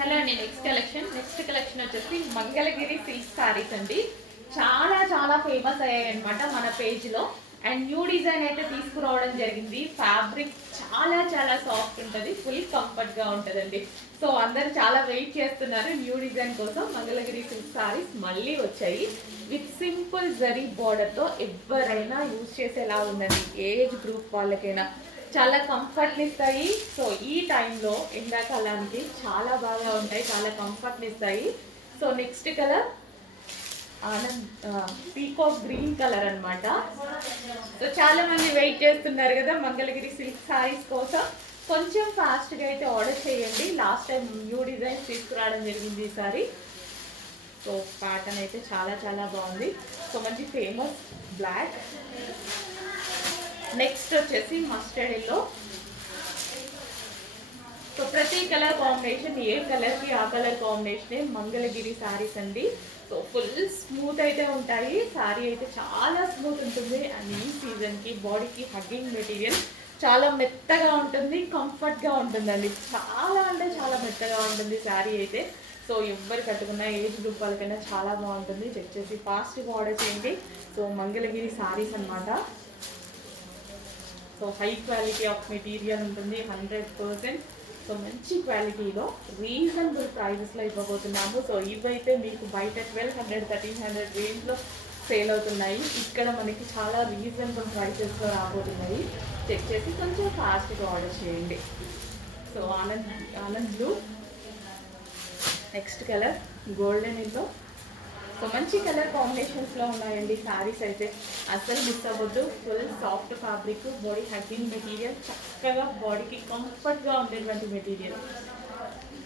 Hello అండి. Next collection వచ్చేసి Mangalagiri silk saris అండి. చాలా చాలా ఫేమస్ అయ్యాయి అనమాట మన పేజ్లో. అండ్ న్యూ డిజైన్ అయితే తీసుకురావడం జరిగింది. ఫ్యాబ్రిక్ చాలా చాలా సాఫ్ట్ ఉంటుంది, ఫుల్ కంఫర్ట్గా ఉంటుందండి. సో అందరు చాలా వెయిట్ చేస్తున్నారు న్యూ డిజైన్ కోసం. మంగళగిరి సిల్క్ సారీస్ మళ్ళీ వచ్చాయి విత్ సింపుల్ జరీ బార్డర్తో. ఎవరైనా యూజ్ చేసేలా ఉందండి, ఏజ్ గ్రూప్ వాళ్ళకైనా చాలా కంఫర్ట్ని ఇస్తాయి. సో ఈ టైంలో ఎండాకాలానికి చాలా బాగా ఉంటాయి, చాలా కంఫర్ట్ని ఇస్తాయి. So next colour Anand peacock green colour అనమాట. సో చాలా మంది వెయిట్ చేస్తున్నారు కదా మంగళగిరి సిల్క్ సారీస్ కోసం. కొంచెం ఫాస్ట్గా అయితే ఆర్డర్ చేయండి. లాస్ట్ టైం న్యూ డిజైన్స్ తీసుకురావడం జరిగింది ఈసారి. సో ప్యాటర్న్ అయితే చాలా చాలా బాగుంది. సో మంచి ఫేమస్ బ్లాక్. నెక్స్ట్ వచ్చేసి మస్టర్డ్ ఎల్లో. సో ప్రతి కలర్ కాంబినేషన్, ఏ కలర్కి ఆ కలర్ కాంబినేషనే మంగళగిరి శారీస్ అండి. సో ఫుల్ స్మూత్ అయితే ఉంటాయి. శారీ అయితే చాలా స్మూత్ ఉంటుంది. అండ్ ఈ సీజన్కి బాడీకి హగ్గింగ్ మెటీరియల్, చాలా మెత్తగా ఉంటుంది, కంఫర్ట్గా ఉంటుందండి. చాలా అంటే చాలా మెత్తగా ఉంటుంది శారీ అయితే. సో ఎవరు కట్టుకున్న ఏజ్ గ్రూప్ వాళ్ళకైనా చాలా బాగుంటుంది. చెక్ చేసి ఫాస్ట్గా ఆర్డర్ చేయండి. సో మంగళగిరి శారీస్ అనమాట. So high quality of material ఉంటుంది, 100%. సో మంచి క్వాలిటీలో రీజనబుల్ ప్రైజెస్లో ఇవ్వబోతున్నాము. సో ఇవైతే మీకు బయట 1200, 1300 రేంజ్లో సేల్ అవుతున్నాయి. ఇక్కడ మనకి చాలా రీజనబుల్ ప్రైసెస్లో రాబోతున్నాయి. చెక్ చేసి కొంచెం ఫాస్ట్గా ఆర్డర్ చేయండి. So Anand blue. Next colour golden yellow. So మంచి కలర్ కాంబినేషన్స్లో ఉన్నాయండి శారీస్ అయితే. అస్సలు మిస్ అవ్వద్దు. Full soft fabric, body hugging material, చక్కగా బాడీకి కంఫర్ట్గా ఉండేటువంటి మెటీరియల్.